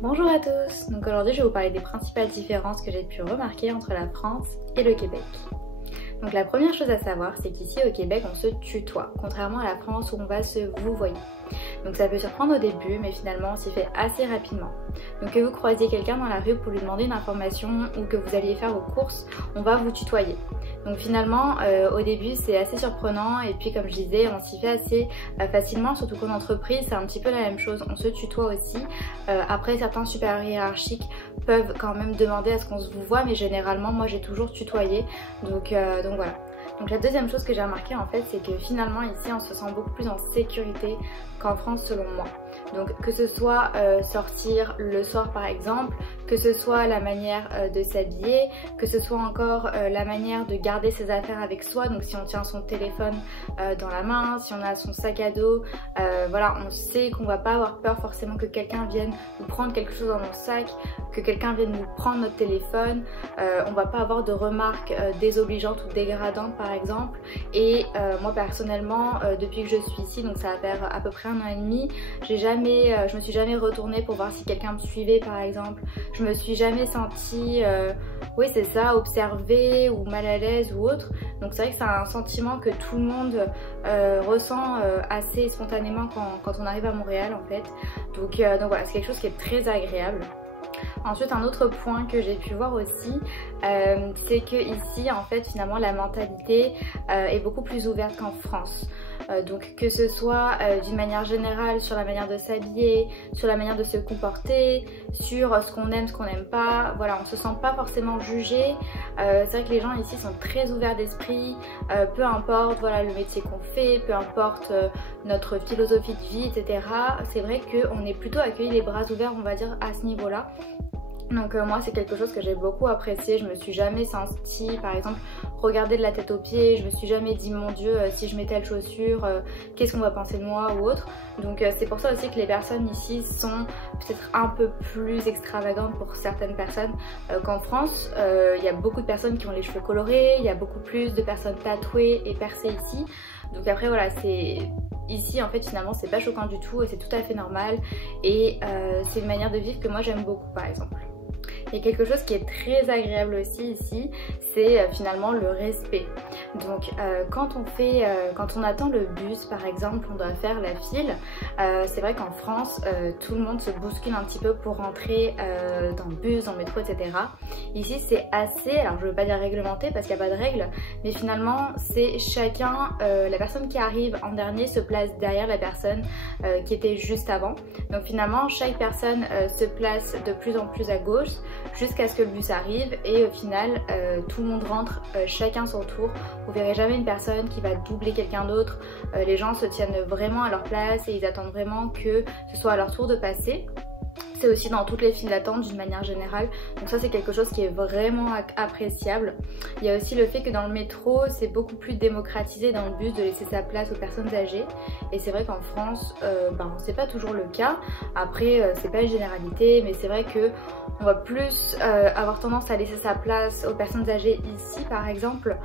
Bonjour à tous, donc aujourd'hui je vais vous parler des principales différences que j'ai pu remarquer entre la France et le Québec. Donc la première chose à savoir, c'est qu'ici au Québec on se tutoie, contrairement à la France où on va se vouvoyer. Donc ça peut surprendre au début, mais finalement on s'y fait assez rapidement. Donc que vous croisiez quelqu'un dans la rue pour lui demander une information ou que vous alliez faire vos courses, on va vous tutoyer. Donc finalement au début c'est assez surprenant et puis comme je disais on s'y fait assez facilement, surtout qu'en entreprise c'est un petit peu la même chose, on se tutoie aussi. Après certains supérieurs hiérarchiques peuvent quand même demander à ce qu'on se vouvoie, mais généralement moi j'ai toujours tutoyé, donc voilà. Donc la deuxième chose que j'ai remarqué en fait, c'est que finalement ici on se sent beaucoup plus en sécurité qu'en France selon moi. Donc que ce soit sortir le soir par exemple, que ce soit la manière de s'habiller, que ce soit encore la manière de garder ses affaires avec soi, donc si on tient son téléphone dans la main, si on a son sac à dos, voilà, on sait qu'on va pas avoir peur forcément que quelqu'un vienne nous prendre quelque chose dans notre sac, que quelqu'un vienne nous prendre notre téléphone, on va pas avoir de remarques désobligeantes ou dégradantes par exemple. Et moi personnellement depuis que je suis ici, donc ça va faire à peu près 1 an et demi, je me suis jamais retournée pour voir si quelqu'un me suivait par exemple. Je me suis jamais sentie, oui c'est ça, observée ou mal à l'aise ou autre. Donc c'est vrai que c'est un sentiment que tout le monde ressent assez spontanément quand on arrive à Montréal en fait. Donc voilà, c'est quelque chose qui est très agréable. Ensuite un autre point que j'ai pu voir aussi, c'est que ici en fait finalement la mentalité est beaucoup plus ouverte qu'en France. Donc que ce soit d'une manière générale sur la manière de s'habiller, sur la manière de se comporter, sur ce qu'on aime, ce qu'on n'aime pas, voilà, on se sent pas forcément jugé. C'est vrai que les gens ici sont très ouverts d'esprit, peu importe voilà, le métier qu'on fait, peu importe notre philosophie de vie, etc. C'est vrai qu'on est plutôt accueillis les bras ouverts on va dire à ce niveau-là. Donc moi c'est quelque chose que j'ai beaucoup apprécié, je me suis jamais sentie par exemple regarder de la tête aux pieds, je me suis jamais dit mon dieu si je mets telle chaussure qu'est-ce qu'on va penser de moi ou autre. Donc c'est pour ça aussi que les personnes ici sont peut-être un peu plus extravagantes pour certaines personnes qu'en France. Il y a beaucoup de personnes qui ont les cheveux colorés, il y a beaucoup plus de personnes tatouées et percées ici. Donc après voilà, c'est... Ici en fait finalement c'est pas choquant du tout et c'est tout à fait normal et c'est une manière de vivre que moi j'aime beaucoup par exemple. Et quelque chose qui est très agréable aussi ici, c'est finalement le respect. Donc quand on attend le bus par exemple, on doit faire la file. C'est vrai qu'en France, tout le monde se bouscule un petit peu pour rentrer dans le bus, dans le métro, etc. Ici c'est assez, alors je veux pas dire réglementé parce qu'il n'y a pas de règle, mais finalement c'est chacun, la personne qui arrive en dernier se place derrière la personne qui était juste avant. Donc finalement chaque personne se place de plus en plus à gauche jusqu'à ce que le bus arrive et au final tout le monde rentre chacun son tour. Vous verrez jamais une personne qui va doubler quelqu'un d'autre. Les gens se tiennent vraiment à leur place et ils attendent vraiment que ce soit à leur tour de passer. C'est aussi dans toutes les files d'attente d'une manière générale, donc ça c'est quelque chose qui est vraiment appréciable. Il y a aussi le fait que dans le métro c'est beaucoup plus démocratisé dans le bus de laisser sa place aux personnes âgées, et c'est vrai qu'en France c'est pas toujours le cas. Après c'est pas une généralité, mais c'est vrai que on va plus avoir tendance à laisser sa place aux personnes âgées ici par exemple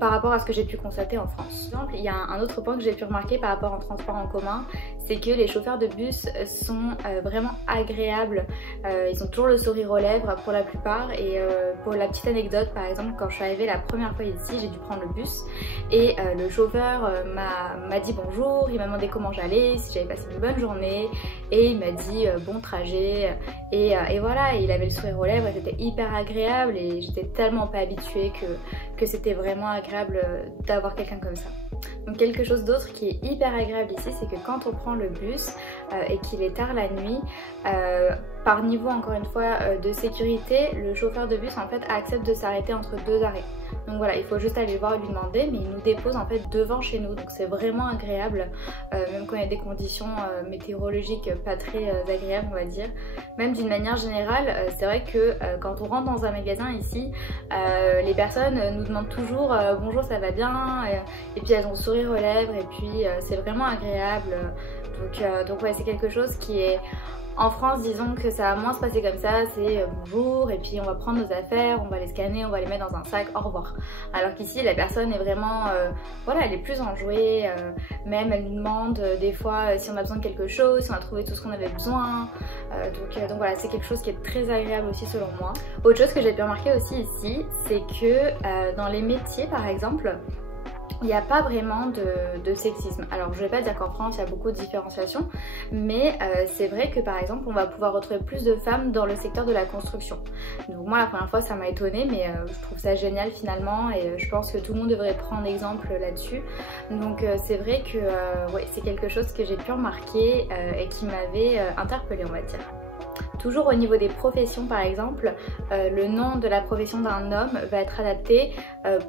par rapport à ce que j'ai pu constater en France. Par exemple, il y a un autre point que j'ai pu remarquer par rapport en transport en commun, c'est que les chauffeurs de bus sont vraiment agréables. Ils ont toujours le sourire aux lèvres pour la plupart. Et pour la petite anecdote, par exemple, quand je suis arrivée la première fois ici, j'ai dû prendre le bus et le chauffeur m'a dit bonjour, il m'a demandé comment j'allais, si j'avais passé une bonne journée et il m'a dit bon trajet et voilà, et il avait le sourire aux lèvres et c'était hyper agréable et j'étais tellement pas habituée que c'était vraiment agréable d'avoir quelqu'un comme ça. Donc quelque chose d'autre qui est hyper agréable ici, c'est que quand on prend le bus et qu'il est tard la nuit, par niveau encore une fois de sécurité, le chauffeur de bus en fait accepte de s'arrêter entre 2 arrêts. Donc voilà, il faut juste aller le voir et lui demander, mais il nous dépose en fait devant chez nous, donc c'est vraiment agréable, même quand il y a des conditions météorologiques pas très agréables on va dire. Même d'une manière générale, c'est vrai que quand on rentre dans un magasin ici, les personnes nous demandent toujours bonjour ça va bien, et puis elles ont le sourire aux lèvres et puis c'est vraiment agréable. Donc ouais, c'est c'est quelque chose qui est... En France, disons que ça va moins se passer comme ça, c'est bonjour et puis on va prendre nos affaires, on va les scanner, on va les mettre dans un sac, au revoir. Alors qu'ici, la personne est vraiment, voilà, elle est plus enjouée, même elle nous demande des fois si on a besoin de quelque chose, si on a trouvé tout ce qu'on avait besoin. Donc voilà, c'est quelque chose qui est très agréable aussi selon moi. Autre chose que j'ai pu remarquer aussi ici, c'est que dans les métiers par exemple, il n'y a pas vraiment de sexisme. Alors je ne vais pas dire qu'en France il y a beaucoup de différenciation, mais c'est vrai que par exemple on va pouvoir retrouver plus de femmes dans le secteur de la construction. Donc moi la première fois ça m'a étonnée, mais je trouve ça génial finalement et je pense que tout le monde devrait prendre exemple là-dessus. Donc c'est vrai que ouais, c'est quelque chose que j'ai pu remarquer et qui m'avait interpellée, on va dire. Toujours au niveau des professions par exemple, le nom de la profession d'un homme va être adapté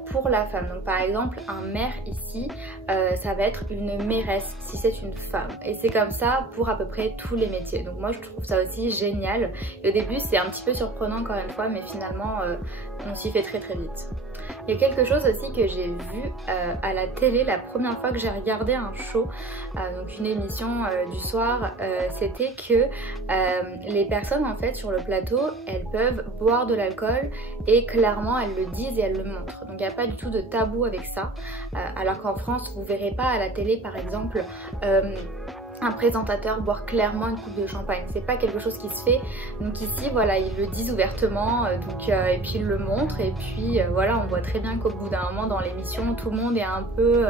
pour la femme. Donc par exemple un maire ici, ça va être une mairesse si c'est une femme. Et c'est comme ça pour à peu près tous les métiers. Donc moi je trouve ça aussi génial. Et au début c'est un petit peu surprenant encore une fois, mais finalement on s'y fait très vite. Il y a quelque chose aussi que j'ai vu à la télé la première fois que j'ai regardé un show, donc une émission du soir, c'était que les personnes en fait sur le plateau, elles peuvent boire de l'alcool et clairement elles le disent et elles le montrent. Donc il n'y a pas du tout de tabou avec ça, alors qu'en France vous verrez pas à la télé par exemple un présentateur boire clairement une coupe de champagne, c'est pas quelque chose qui se fait. Donc ici voilà, ils le disent ouvertement, et puis ils le montrent et puis voilà, on voit très bien qu'au bout d'un moment dans l'émission tout le monde est un peu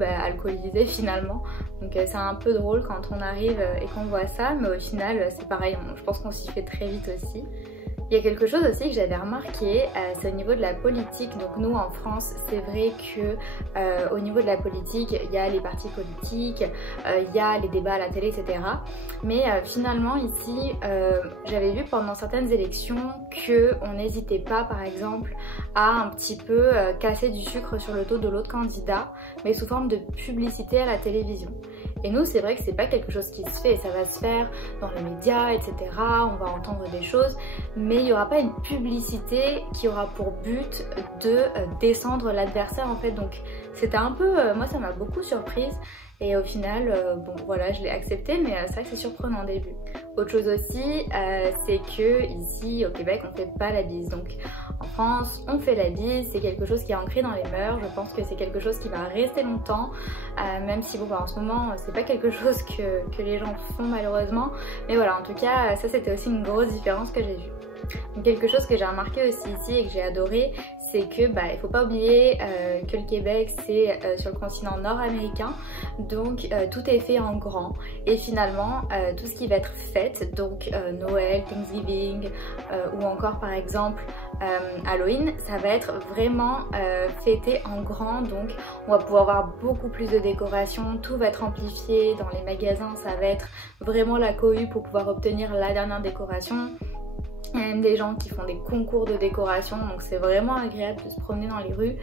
alcoolisé finalement. Donc c'est un peu drôle quand on arrive et qu'on voit ça, mais au final c'est pareil, je pense qu'on s'y fait très vite aussi. Il y a quelque chose aussi que j'avais remarqué, c'est au niveau de la politique. Donc nous en France, c'est vrai que au niveau de la politique, il y a les partis politiques, il y a les débats à la télé, etc. Mais finalement ici, j'avais vu pendant certaines élections qu'on n'hésitait pas par exemple à un petit peu casser du sucre sur le dos de l'autre candidat, mais sous forme de publicité à la télévision. Et nous c'est vrai que c'est pas quelque chose qui se fait, ça va se faire dans les médias, etc. On va entendre des choses, mais il n'y aura pas une publicité qui aura pour but de descendre l'adversaire en fait. Donc c'était un peu, moi ça m'a beaucoup surprise. Et au final, bon voilà, je l'ai accepté, mais c'est vrai que c'est surprenant au début. Autre chose aussi, c'est que ici au Québec, on fait pas la bise. Donc en France, on fait la bise, c'est quelque chose qui est ancré dans les mœurs. Je pense que c'est quelque chose qui va rester longtemps, même si bon, bah, en ce moment, c'est pas quelque chose que les gens font malheureusement. Mais voilà, en tout cas, ça c'était aussi une grosse différence que j'ai vue. Donc quelque chose que j'ai remarqué aussi ici et que j'ai adoré, c'est que il faut pas oublier que le Québec c'est sur le continent nord-américain, donc tout est fait en grand et finalement tout ce qui va être fête, donc Noël, Thanksgiving ou encore par exemple Halloween, ça va être vraiment fêté en grand. Donc on va pouvoir avoir beaucoup plus de décorations, tout va être amplifié dans les magasins, ça va être vraiment la cohue pour pouvoir obtenir la dernière décoration. Il y a même des gens qui font des concours de décoration, donc c'est vraiment agréable de se promener dans les rues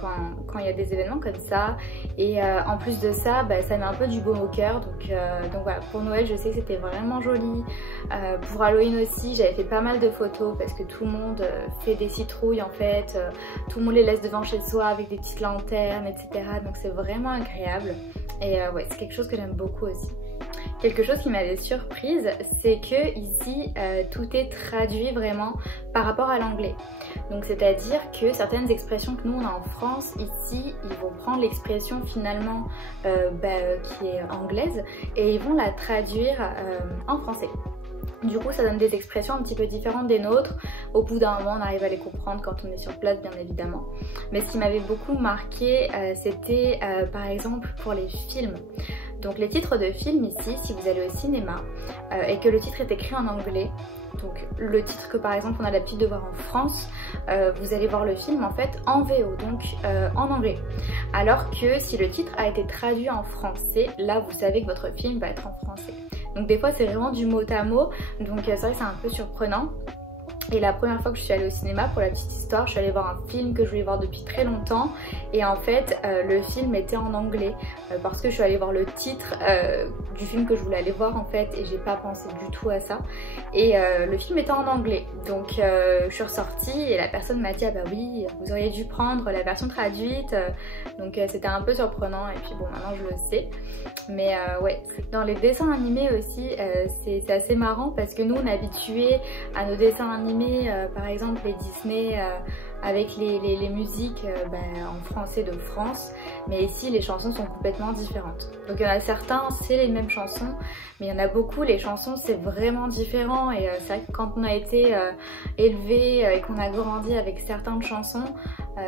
quand il y a des événements comme ça. Et en plus de ça, ça met un peu du baume au cœur. Donc voilà, pour Noël je sais que c'était vraiment joli. Pour Halloween aussi j'avais fait pas mal de photos parce que tout le monde fait des citrouilles en fait. Tout le monde les laisse devant chez soi avec des petites lanternes, etc. Donc c'est vraiment agréable. Et ouais, c'est quelque chose que j'aime beaucoup aussi. Quelque chose qui m'avait surprise, c'est que ici tout est traduit vraiment par rapport à l'anglais. Donc c'est à dire que certaines expressions que nous on a en France, ici ils vont prendre l'expression finalement qui est anglaise et ils vont la traduire en français. Du coup ça donne des expressions un petit peu différentes des nôtres. Au bout d'un moment on arrive à les comprendre quand on est sur place bien évidemment. Mais ce qui m'avait beaucoup marqué c'était par exemple pour les films. Donc les titres de films ici, si vous allez au cinéma et que le titre est écrit en anglais, donc le titre que par exemple on a l'habitude de voir en France, vous allez voir le film en fait en VO, donc en anglais. Alors que si le titre a été traduit en français, là vous savez que votre film va être en français. Donc des fois c'est vraiment du mot à mot, donc c'est vrai que c'est un peu surprenant. Et la première fois que je suis allée au cinéma, pour la petite histoire, je suis allée voir un film que je voulais voir depuis très longtemps. Et en fait, le film était en anglais parce que je suis allée voir le titre du film que je voulais aller voir en fait. Et j'ai pas pensé du tout à ça. Et le film était en anglais. Donc je suis ressortie et la personne m'a dit ah bah oui, vous auriez dû prendre la version traduite. Donc c'était un peu surprenant. Et puis bon, maintenant je le sais. Mais ouais, dans les dessins animés aussi, c'est assez marrant parce que nous on est habitués à nos dessins animés. Par exemple les Disney avec les musiques en français de France, mais ici les chansons sont complètement différentes. Donc il y en a certains c'est les mêmes chansons, mais il y en a beaucoup les chansons c'est vraiment différent. Et c'est vrai que quand on a été élevé et qu'on a grandi avec certaines chansons,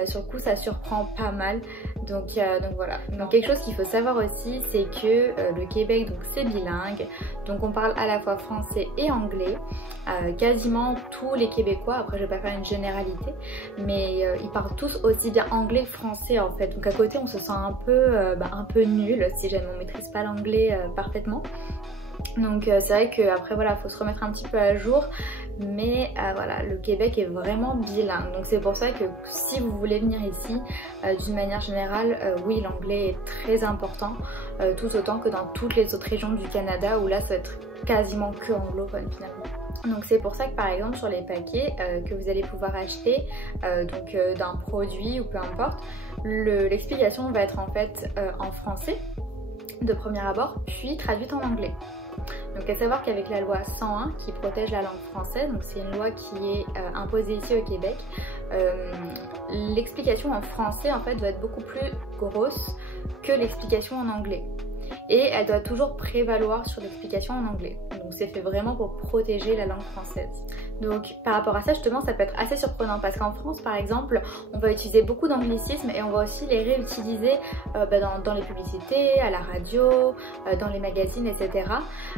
sur le coup ça surprend pas mal. Donc voilà. Donc quelque chose qu'il faut savoir aussi, c'est que le Québec donc c'est bilingue, donc on parle à la fois français et anglais. Quasiment tous les Québécois, après je vais pas faire une généralité, mais ils parlent tous aussi bien anglais que français en fait. Donc à côté on se sent un peu nul si jamais on maîtrise pas l'anglais parfaitement. Donc c'est vrai qu'après voilà, faut se remettre un petit peu à jour, mais voilà, le Québec est vraiment bilingue. Donc c'est pour ça que si vous voulez venir ici, d'une manière générale, oui l'anglais est très important, tout autant que dans toutes les autres régions du Canada où là ça va être quasiment que anglophone finalement. Donc c'est pour ça que par exemple sur les paquets que vous allez pouvoir acheter d'un produit ou peu importe, l'explication va être en fait en français de premier abord, puis traduite en anglais. Donc à savoir qu'avec la loi 101 qui protège la langue française, donc c'est une loi qui est imposée ici au Québec, l'explication en français en fait doit être beaucoup plus grosse que l'explication en anglais. Et elle doit toujours prévaloir sur l'explication en anglais. Donc c'est fait vraiment pour protéger la langue française. Donc par rapport à ça justement ça peut être assez surprenant parce qu'en France par exemple on va utiliser beaucoup d'anglicismes et on va aussi les réutiliser dans les publicités, à la radio, dans les magazines etc.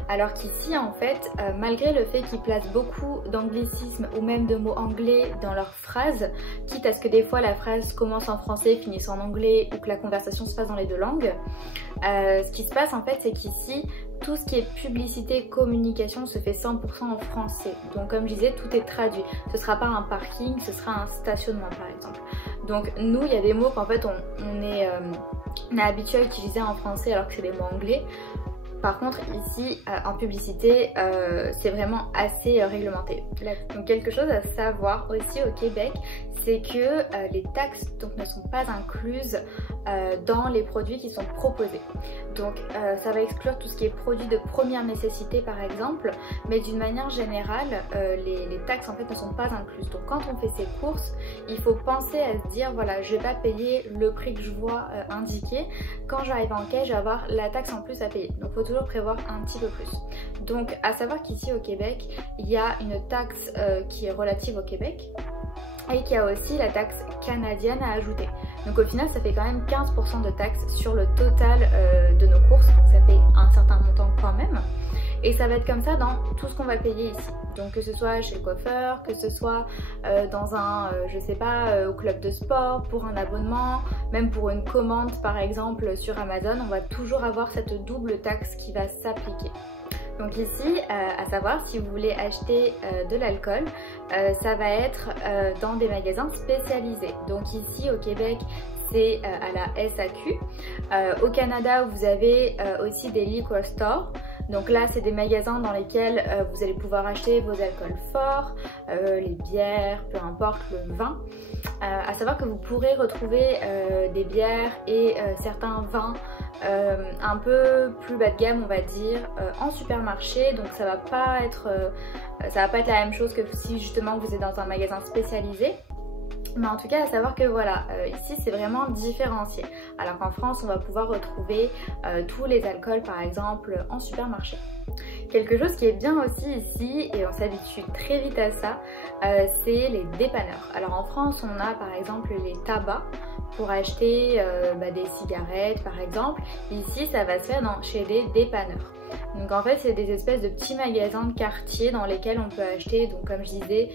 Alors qu'ici en fait malgré le fait qu'ils placent beaucoup d'anglicismes ou même de mots anglais dans leurs phrases, quitte à ce que des fois la phrase commence en français, finisse en anglais ou que la conversation se fasse dans les deux langues, ce qui se passe en fait c'est qu'ici tout ce qui est publicité, communication se fait 100% en français. Donc comme je disais, tout est traduit. Ce sera pas un parking, ce sera un stationnement par exemple. Donc nous, il y a des mots qu'en fait on est habitué à utiliser en français alors que c'est des mots anglais. Par contre ici en publicité c'est vraiment assez réglementé. Donc quelque chose à savoir aussi au Québec, c'est que les taxes donc, ne sont pas incluses dans les produits qui sont proposés. Donc ça va exclure tout ce qui est produit de première nécessité par exemple, mais d'une manière générale les taxes en fait ne sont pas incluses. Donc quand on fait ses courses, il faut penser à se dire voilà, je vais pas payer le prix que je vois indiqué. Quand j'arrive en caisse, je vais avoir la taxe en plus à payer. Donc il faut toujours prévoir un petit peu plus. Donc à savoir qu'ici au Québec, il y a une taxe qui est relative au Québec et qu'il y a aussi la taxe canadienne à ajouter. Donc au final ça fait quand même 15% de taxes sur le total de nos courses, donc ça fait un certain montant quand même. Et ça va être comme ça dans tout ce qu'on va payer ici. Donc que ce soit chez le coiffeur, que ce soit dans un, je sais pas, au club de sport, pour un abonnement, même pour une commande par exemple sur Amazon, on va toujours avoir cette double taxe qui va s'appliquer. Donc ici, à savoir, si vous voulez acheter de l'alcool, ça va être dans des magasins spécialisés. Donc ici au Québec, c'est à la SAQ. Au Canada, vous avez aussi des liquor stores. Donc là, c'est des magasins dans lesquels vous allez pouvoir acheter vos alcools forts, les bières, peu importe, le vin. À savoir que vous pourrez retrouver des bières et certains vins un peu plus bas de gamme on va dire en supermarché, donc ça va pas être la même chose que si justement vous êtes dans un magasin spécialisé. Mais en tout cas à savoir que voilà, ici c'est vraiment différencié. Alors qu'en France on va pouvoir retrouver tous les alcools par exemple en supermarché. Quelque chose qui est bien aussi ici, et on s'habitue très vite à ça, c'est les dépanneurs. Alors en France on a par exemple les tabacs pour acheter des cigarettes par exemple. Ici ça va se faire chez des dépanneurs. Donc en fait c'est des espèces de petits magasins de quartier dans lesquels on peut acheter, donc comme je disais,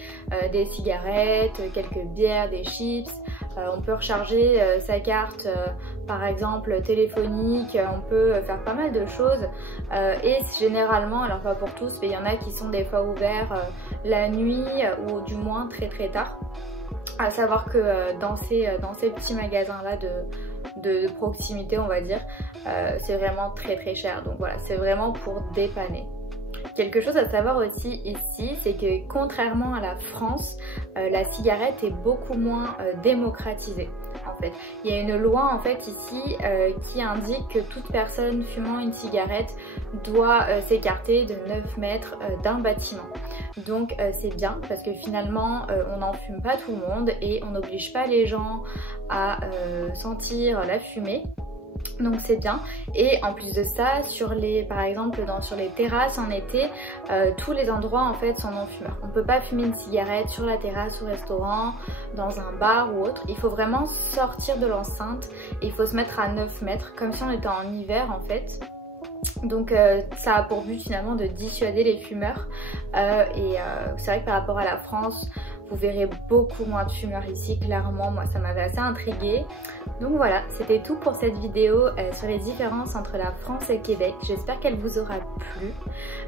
des cigarettes, quelques bières, des chips. On peut recharger sa carte par exemple téléphonique, on peut faire pas mal de choses et généralement, alors pas pour tous, mais il y en a qui sont des fois ouverts la nuit ou du moins très très tard. À savoir que dans ces petits magasins là de proximité, on va dire, c'est vraiment très très cher. Donc voilà, c'est vraiment pour dépanner. Quelque chose à savoir aussi ici, c'est que contrairement à la France, la cigarette est beaucoup moins démocratisée en fait. Il y a une loi en fait ici qui indique que toute personne fumant une cigarette doit s'écarter de 9 mètres d'un bâtiment. Donc c'est bien parce que finalement on n'en fume pas tout le monde et on n'oblige pas les gens à sentir la fumée. Donc c'est bien. Et en plus de ça, par exemple sur les terrasses en été, tous les endroits en fait sont non fumeurs. On peut pas fumer une cigarette sur la terrasse au restaurant, dans un bar ou autre. Il faut vraiment sortir de l'enceinte et il faut se mettre à 9 mètres comme si on était en hiver en fait. Donc ça a pour but finalement de dissuader les fumeurs c'est vrai que par rapport à la France, vous verrez beaucoup moins de fumeurs ici, clairement. Moi ça m'avait assez intriguée. Donc voilà, c'était tout pour cette vidéo sur les différences entre la France et le Québec. J'espère qu'elle vous aura plu.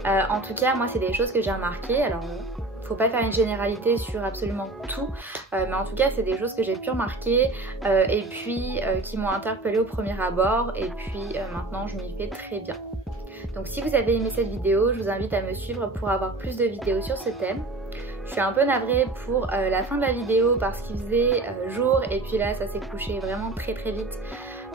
En tout cas, moi c'est des choses que j'ai remarquées. Alors faut pas faire une généralité sur absolument tout, mais en tout cas c'est des choses que j'ai pu remarquer et puis qui m'ont interpellée au premier abord, et puis maintenant je m'y fais très bien. Donc si vous avez aimé cette vidéo, je vous invite à me suivre pour avoir plus de vidéos sur ce thème. Je suis un peu navrée pour la fin de la vidéo parce qu'il faisait jour et puis là ça s'est couché vraiment très très vite.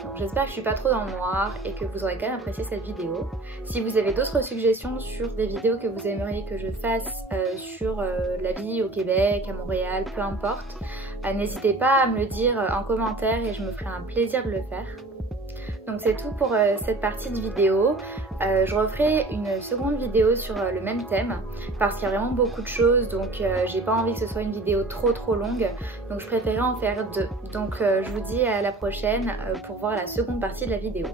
Donc j'espère que je suis pas trop dans le noir et que vous aurez quand même apprécié cette vidéo. Si vous avez d'autres suggestions sur des vidéos que vous aimeriez que je fasse sur la vie au Québec, à Montréal, peu importe, n'hésitez pas à me le dire en commentaire et je me ferai un plaisir de le faire. Donc c'est tout pour cette partie de vidéo. Je referai une seconde vidéo sur le même thème parce qu'il y a vraiment beaucoup de choses, donc j'ai pas envie que ce soit une vidéo trop longue, donc je préférais en faire deux. Donc je vous dis à la prochaine pour voir la seconde partie de la vidéo.